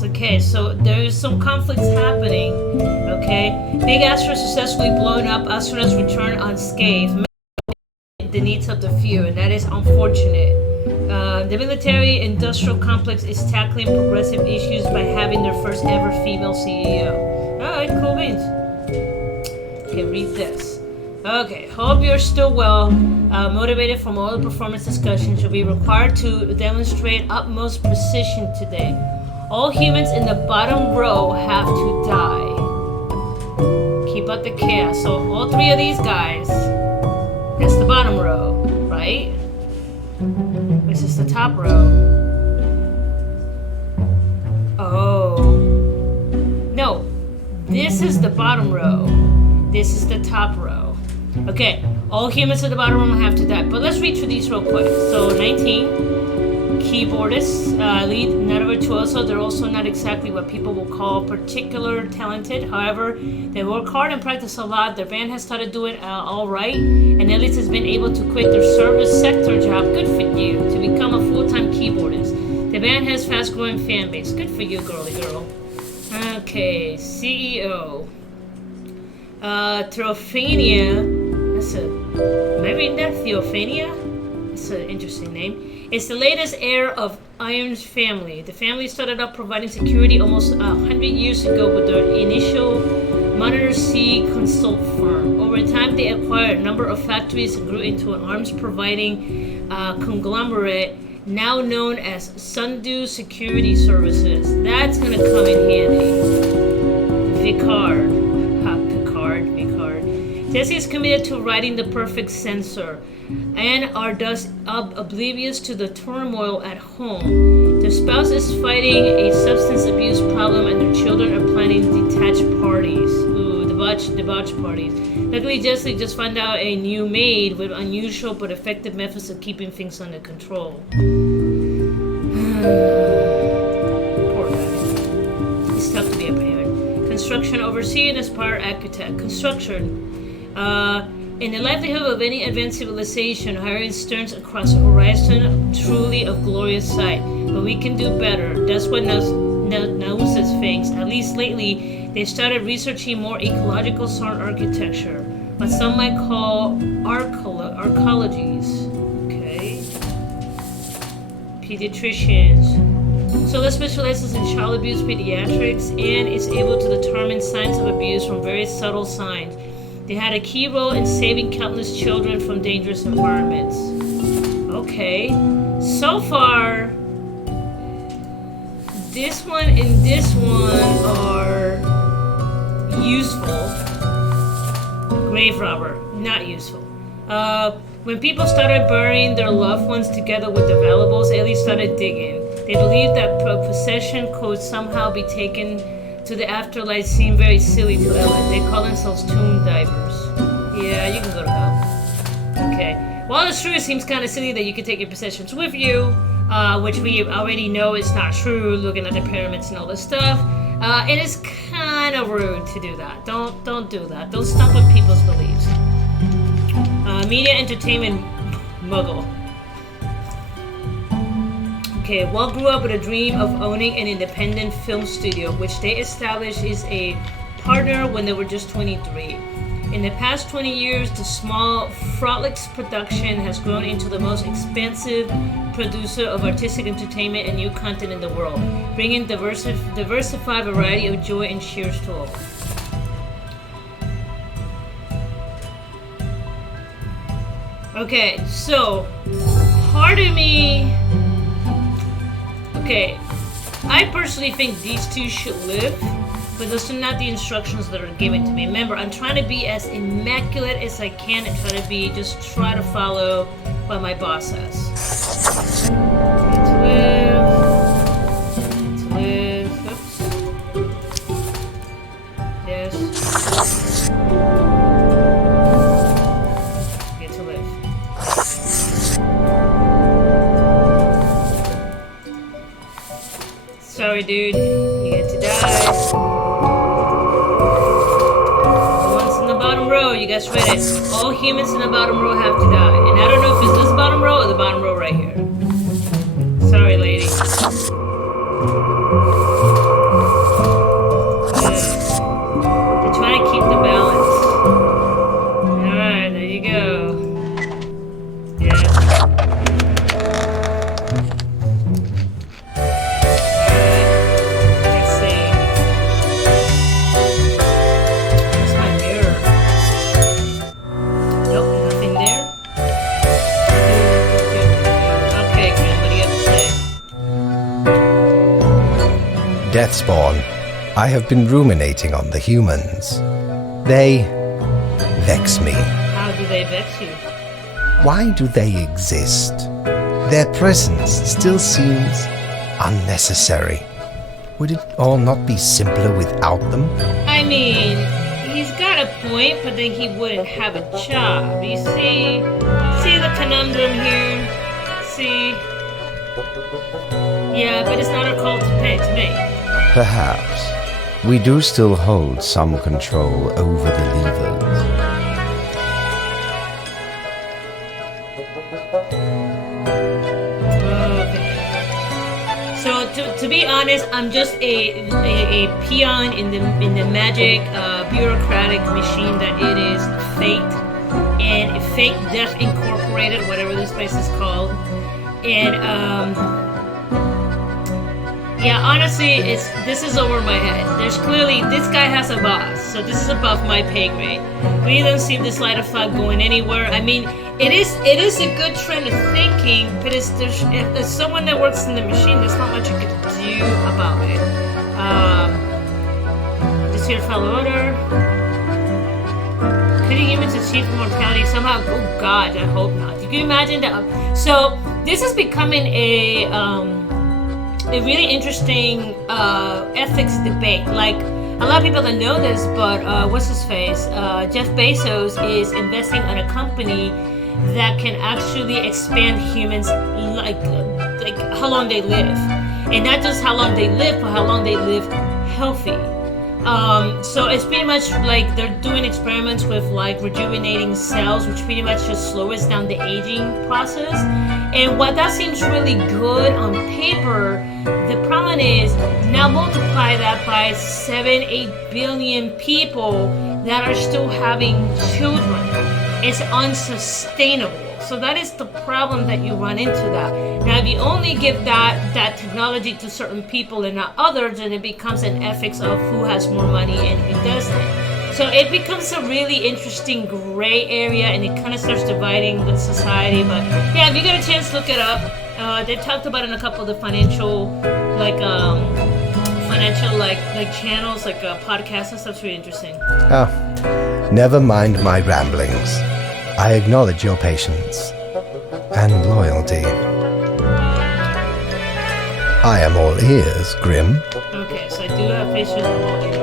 Okay, so there's some conflicts happening. Okay, big asteroid successfully blown up. Astronauts return unscathed. The needs of the few, and that is unfortunate. The military-industrial complex is tackling progressive issues by having their first ever female CEO. Alright, cool beans. Okay, read this. Okay, hope you're still well. Motivated from all the performance discussions, you'll be required to demonstrate utmost precision today. All humans in the bottom row have to die. Keep up the chaos. So all three of these guys, that's the bottom row, right? This is the top row. Oh. No, this is the bottom row. This is the top row. Okay, all humans at the bottom row have to die. But let's read through these real quick. So 19. Keyboardists lead not virtuoso. They're also not exactly what people will call particular talented. However, they work hard and practice a lot. Their band has started doing all right, and at least has been able to quit their service sector job. Good for you to become a full-time keyboardist. The band has fast-growing fan base. Good for you, girly girl. Okay, CEO. Theophania. That's a. Am I reading that? Theophania? That's an interesting name. It's the latest heir of Iron's family. The family started up providing security almost 100 years ago with their initial Monitor C consult firm. Over time, they acquired a number of factories and grew into an arms-providing conglomerate now known as Sundew Security Services. That's going to come in handy. Picard. Jesse is committed to writing the perfect censor and are thus oblivious to the turmoil at home. Their spouse is fighting a substance abuse problem and their children are planning detached parties. Ooh, debauch parties. Luckily, Jesse just found out a new maid with unusual but effective methods of keeping things under control. Poor guy. It's tough to be a parent. Construction overseer and aspire architect. Construction. In the livelihood of any advanced civilization, hiring sterns across a horizon truly of glorious sight. But we can do better. That's what Nausa's thinks. At least lately, they started researching more ecological smart architecture, what some might call arcologies. Okay. Pediatricians. So that specializes in child abuse pediatrics and is able to determine signs of abuse from very subtle signs. They had a key role in saving countless children from dangerous environments. Okay. So far, this one and this one are useful. Grave robber, not useful. When people started burying their loved ones together with the valuables, Ellie started digging. They believed that possession could somehow be taken to the afterlife seemed very silly to Ellen. They call themselves tomb divers. Yeah, you can go to hell. Okay. Well, it's true. It seems kind of silly that you can take your possessions with you, which we already know is not true, looking at the pyramids and all this stuff. It is kind of rude to do that. Don't do that. Don't stump on people's beliefs. Media entertainment muggle. Okay, Walt grew up with a dream of owning an independent film studio, which they established is a partner when they were just 23. In the past 20 years, the small Frolics production has grown into the most expansive producer of artistic entertainment and new content in the world, bringing diversified variety of joy and cheers to all. Okay, so part of me. Okay, I personally think these two should live, but those are not the instructions that are given to me. Remember, I'm trying to be as immaculate as I can and try to follow what my boss says. To live. Oops. Yes. Get to live. Sorry, dude. You get to die. The ones in the bottom row, you guys read it. All humans in the bottom row have to die. And I don't know if it's this bottom row or the bottom row right here. Sorry, lady. Deathspawn, I have been ruminating on the humans. They vex me. How do they vex you? Why do they exist? Their presence still seems unnecessary. Would it all not be simpler without them? I mean, he's got a point, but then he wouldn't have a job. You see the conundrum here? See? Yeah, but it's not our call to make. Perhaps. We do still hold some control over the levers. So to be honest, I'm just a peon in the magic bureaucratic machine that it is Fate and Fate Death Incorporated, whatever this place is called. And yeah, honestly, this is over my head. There's clearly this guy has a boss, so this is above my pay grade. We don't see this light of thought going anywhere. I mean, it is a good trend of thinking, but if there's someone that works in the machine, there's not much you could do about it. This here fellow order. Could humans achieve immortality somehow? Oh God, I hope not. You can imagine that. So this is becoming a really interesting ethics debate. Like, a lot of people don't know this, but what's his face? Jeff Bezos is investing in a company that can actually expand humans, like how long they live, and not just how long they live, but how long they live healthy. So it's pretty much like they're doing experiments with like rejuvenating cells, which pretty much just slows down the aging process. And what that seems really good on paper, the problem is now multiply that by 7-8 billion people that are still having children. It's unsustainable. So that is the problem that you run into that. Now, if you only give that technology to certain people and not others, then it becomes an ethics of who has more money and who doesn't. So it becomes a really interesting gray area, and it kind of starts dividing the society. But yeah, if you get a chance, look it up. They've talked about it in a couple of the financial channels, like podcasts and stuff. It's really interesting. Oh, never mind my ramblings. I acknowledge your patience and loyalty. I am all ears, Grim. Okay, so I do have patience and all ears.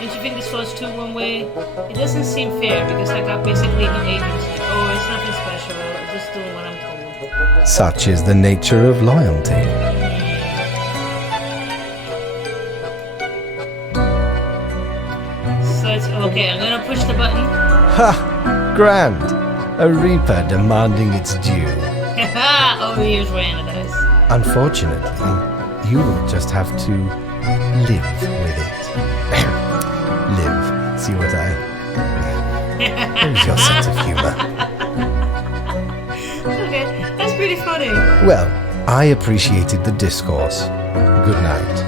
Don't you think this flows too one way? It doesn't seem fair because I got basically an agency. Oh, it's nothing special. I'm just doing what I'm told. Such is the nature of loyalty. Okay, I'm gonna push the button. Ha! Grand! A reaper demanding its due. Oh, here's Randice. Unfortunately, you will just have to live with it. Live. See what Where's your sense of humor? Okay, that's pretty funny. Well, I appreciated the discourse. Good night.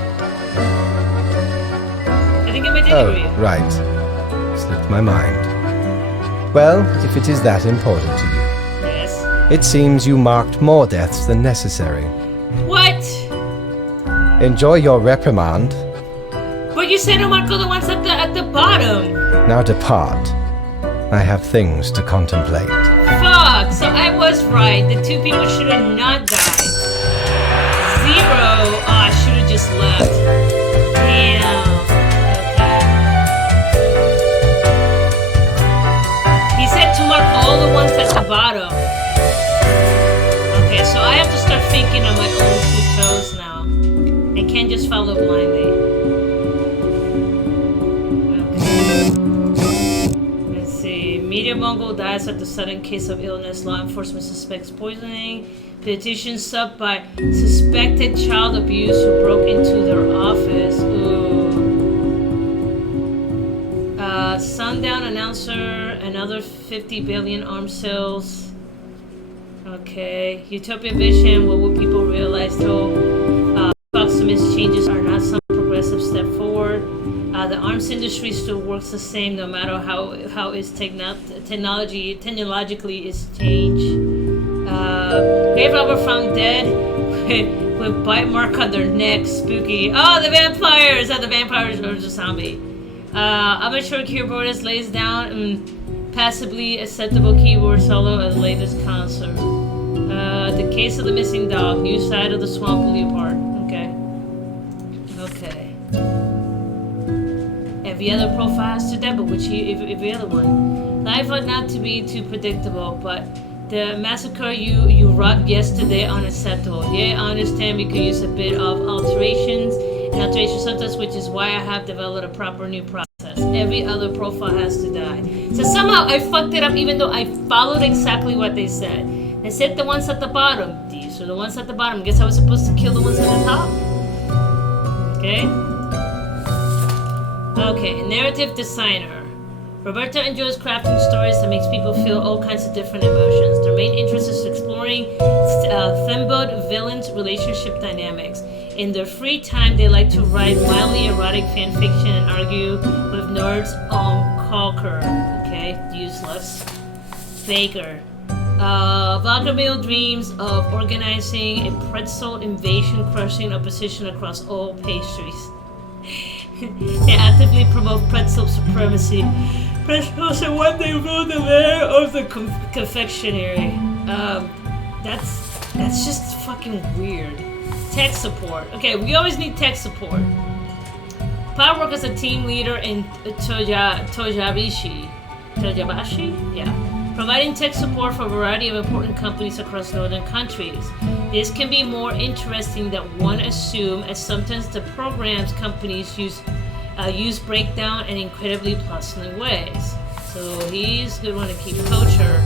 I think I might deliver you. Right. Slipped my mind. Well, if it is that important to you. Yes. It seems you marked more deaths than necessary. What? Enjoy your reprimand. But you said I marked all the ones at the bottom. Now depart. I have things to contemplate. Fuck, so I was right. The two people should have not died. 0. Oh, I should have just left. Damn. To mark all the ones at the bottom. Okay, so I have to start thinking on my own 2 toes now. I can't just follow blindly. Okay. Let's see. Media Mongol dies after sudden case of illness. Law enforcement suspects poisoning. Petition subbed by suspected child abuse who broke into their office. Ooh. Sundown announcer, another 50 billion arms sales. Okay. Utopian vision, what would people realize though? Proximist changes are not some progressive step forward. The arms industry still works the same no matter how its technologically is changed. Grave robber found dead with bite mark on their neck. Spooky. Oh, the vampires! The vampires are just zombie. Amateur keyboardist lays down and passably acceptable keyboard solo at latest concert. The case of the missing dog. New side of the swamp Leopard. Okay. Every other profile has to that, but which every other one. Life ought not to be too predictable, but the massacre you wrought yesterday unacceptable. Yeah, I understand we could use a bit of alterations sometimes, which is why I have developed a proper new process. Every other profile has to die. So somehow I fucked it up even though I followed exactly what they said. They said the ones at the bottom. These are the ones at the bottom. Guess I was supposed to kill the ones at the top. Okay? Okay, narrative designer. Roberta enjoys crafting stories that makes people feel all kinds of different emotions. Their main interest is exploring themboed villains' relationship dynamics. In their free time, they like to write mildly erotic fanfiction and argue with nerds on Calker. Okay, useless. Baker. Vagabond dreams of organizing a pretzel invasion, crushing opposition across all pastries. They actively promote pretzel supremacy. Pretzels are one they rule the lair of the confectionery. That's just fucking weird. Tech support. Okay, we always need tech support. Power work as a team leader in Tojabashi? Yeah. Providing tech support for a variety of important companies across northern countries. This can be more interesting than one assumes, as sometimes the programs companies use breakdown in incredibly puzzling ways. So he's a good one to keep. Poacher.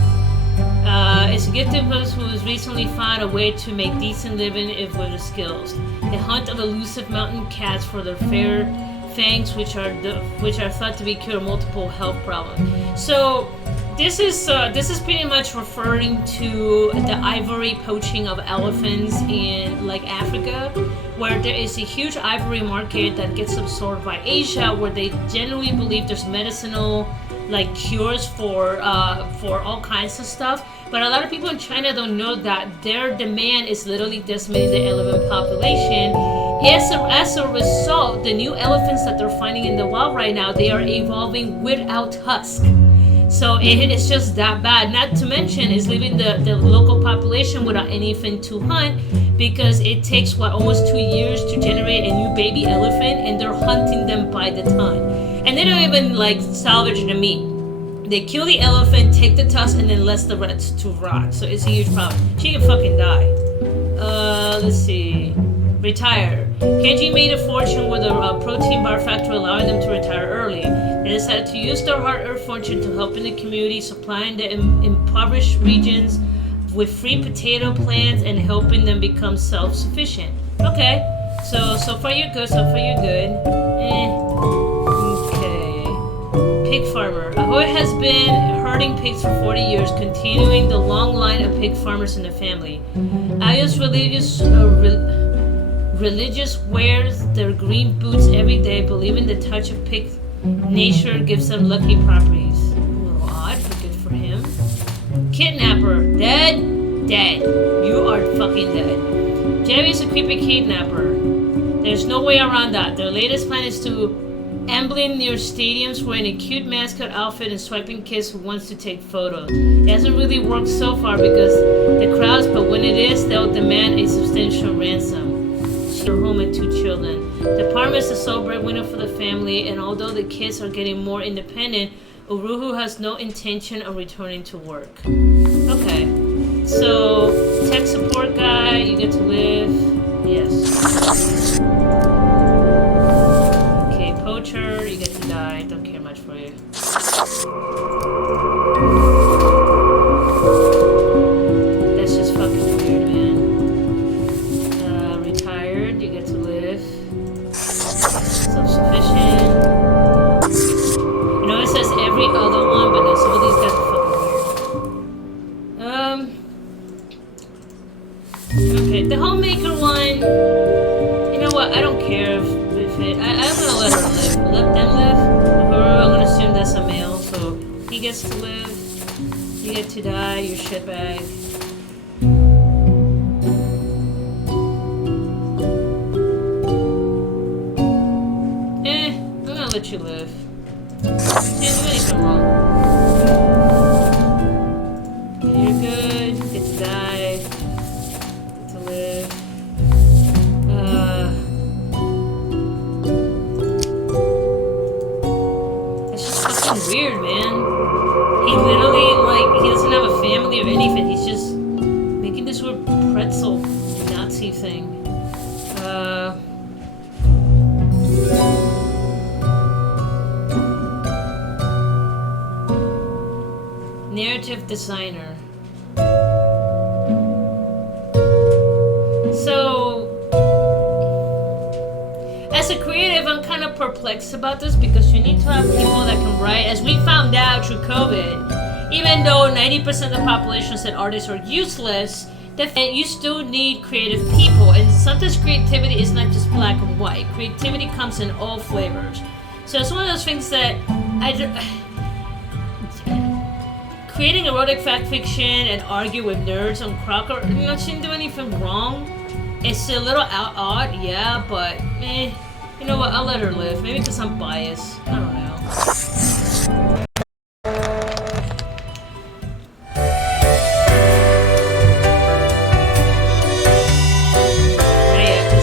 It's a gifted person who has recently found a way to make decent living if with the skills. The hunt of elusive mountain cats for their fair fangs, which are thought to be cure multiple health problems. So this is pretty much referring to the ivory poaching of elephants in like Africa, where there is a huge ivory market that gets absorbed by Asia, where they generally believe there's medicinal like cures for all kinds of stuff. But a lot of people in China don't know that their demand is literally decimating the elephant population. As a result, the new elephants that they're finding in the wild right now, they are evolving without husk. So it's just that bad. Not to mention is leaving the local population without anything to hunt, because it takes almost 2 years to generate a new baby elephant, and they're hunting them by the ton. And they don't even like salvage the meat. They kill the elephant, take the tusk, and then let the rest to rot. So it's a huge problem. She can fucking die. Let's see. Retire. Kenji made a fortune with a protein bar factory, allowing them to retire early. They decided to use their hard-earned fortune to help in the community, supplying the impoverished regions with free potato plants and helping them become self-sufficient. Okay, so far you're good. Okay. Pig farmer. Ahoy has been herding pigs for 40 years, continuing the long line of pig farmers in the family. Ayo's religious wears their green boots every day, believing the touch of pig nature gives them lucky properties. A little odd, but good for him. Kidnapper. Dead. You are fucking dead. Jerry's a creepy kidnapper. There's no way around that. Their latest plan is to ambling near stadiums wearing a cute mascot outfit and swiping kids who wants to take photos. It hasn't really worked so far because the crowds, but when it is, they'll demand a substantial ransom. Her home and 2 children. The partner is the sole breadwinner for the family, and although the kids are getting more independent, Uruhu has no intention of returning to work. Okay, so tech support guy, you get to live. Yes. Okay, poacher, you get to die. Don't care much for you. That's just fucking weird, man. Retired, you get to live. Self-sufficient. You know, it says every other one, but no, some of these guys are fucking weird. Okay, the homemaker one, you know what, I don't care if it, I'm gonna let her live. Let them live. I'm gonna assume that's a male, so he gets to live. You get to die, you shitbag. let you live. Didn't do anything wrong. Okay, you're good. Get to die. Get to live. That's just fucking weird, man. He literally, like, he doesn't have a family or anything. He's just making this weird pretzel Nazi thing. Narrative designer. So, as a creative, I'm kind of perplexed about this because you need to have people that can write. As we found out through COVID, even though 90% of the population said artists are useless, you still need creative people. And sometimes creativity is not just black and white. Creativity comes in all flavors. So it's one of those things that creating erotic fact fiction and argue with nerds on Crocker, shouldn't do anything wrong. It's a little odd, yeah, but you know what? I'll let her live. Maybe because I'm biased. I don't know. Let's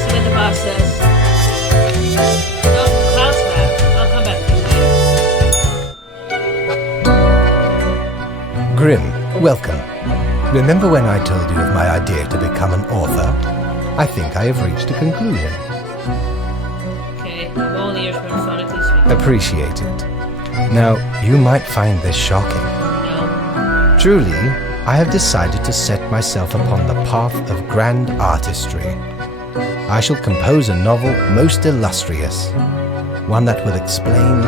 see what the boss says. Oh, Cloud's back. I'll come back to you later. Grim, welcome. Remember when I told you of my idea to become an author? I think I have reached a conclusion. Okay, I'm all ears metaphonically speaking. Appreciate it. Now, you might find this shocking. No. Truly, I have decided to set myself upon the path of grand artistry. I shall compose a novel most illustrious, one that will explain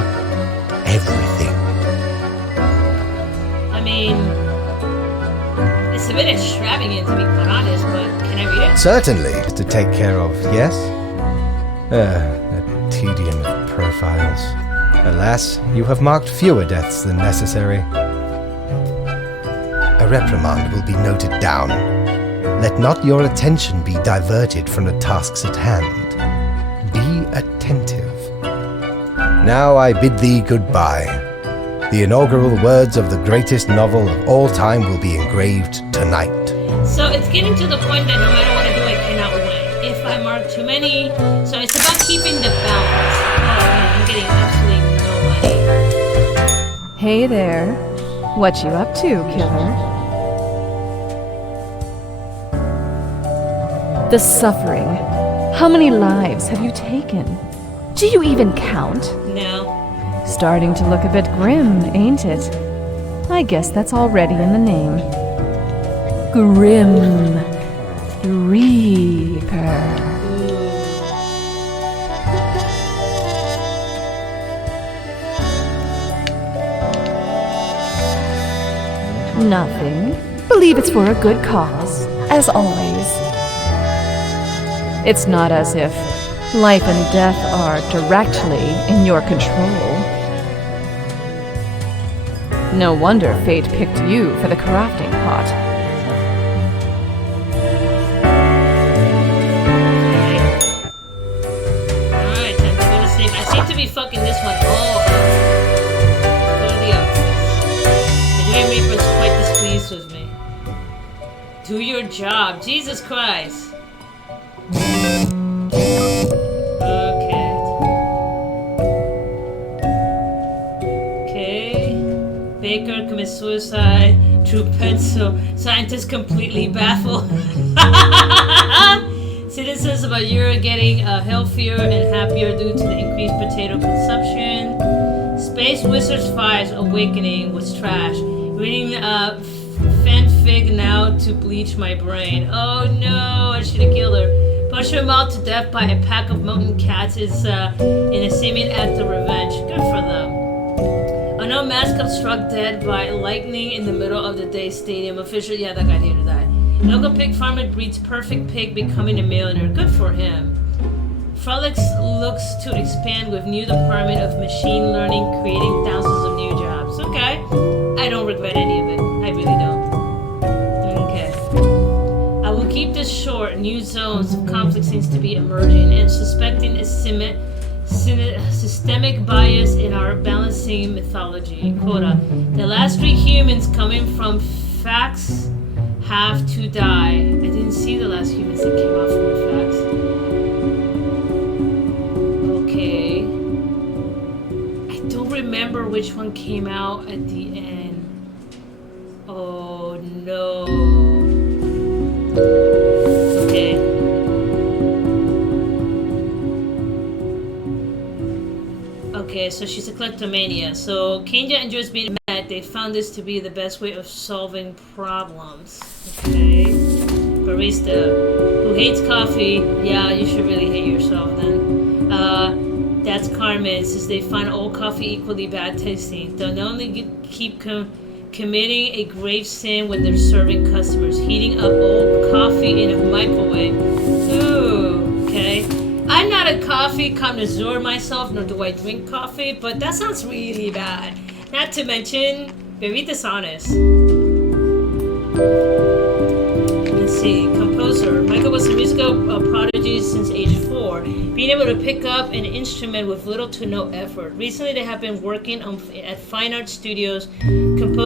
everything. I mean, it's a bit extravagant to be quite honest, but can I read it? Certainly, to take care of, yes? The tedium of profiles. Alas, you have marked fewer deaths than necessary. A reprimand will be noted down. Let not your attention be diverted from the tasks at hand. Be attentive. Now I bid thee goodbye. The inaugural words of the greatest novel of all time will be engraved tonight. So it's getting to the point that no matter what I do, I cannot win. If I mark too many, so it's about keeping the balance. Oh man, I'm getting absolutely no money. Hey there. What you up to, killer? The suffering. How many lives have you taken? Do you even count? No. Starting to look a bit grim, ain't it? I guess that's already in the name. Grim Reaper. Nothing. Believe it's for a good cause, as always. It's not as if life and death are directly in your control. No wonder fate picked you for the crafting pot. Alright, time to go to sleep. I seem to be fucking this one all up. Go to the office. The Grim Reaper's quite displeased with me. Do your job. Jesus Christ. Baker commits suicide through pencil. Scientists completely baffled. Citizens of a year are getting healthier and happier due to the increased potato consumption. Space Wizards 5's awakening was trash. Reading fanfic now to bleach my brain. Oh no, I should have killed her. Push her mauled to death by a pack of mutant cats is in a seeming act of revenge. Good for them. Unknown mascot struck dead by lightning in the middle of the day stadium. Official, yeah, that guy needed to die. Local pig farmer breeds perfect pig, becoming a millionaire. Good for him. Frolix looks to expand with new department of machine learning, creating thousands of new jobs. Okay, I don't regret any of it. I really don't. Okay. I will keep this short. New zones of conflict seems to be emerging, and suspecting a Systemic bias in our balancing mythology. Quota. The last three humans coming from facts have to die. I didn't see the last humans that came out from the facts. Okay. I don't remember which one came out at the end. Oh no. Okay. Okay, so she's a kleptomania. So Kenya enjoys being mad. They found this to be the best way of solving problems. Okay. Barista, who hates coffee. Yeah, you should really hate yourself then. That's Carmen. Says they find all coffee equally bad tasting. They'll only keep committing a grave sin when they're serving customers. Heating up old coffee in a microwave. Ooh, okay. I'm not a coffee connoisseur myself, nor do I drink coffee, but that sounds really bad. Not to mention, very dishonest. Let's see, composer. Michael was a musical prodigy since age 4, being able to pick up an instrument with little to no effort. Recently, they have been working at Fine Art Studios, composing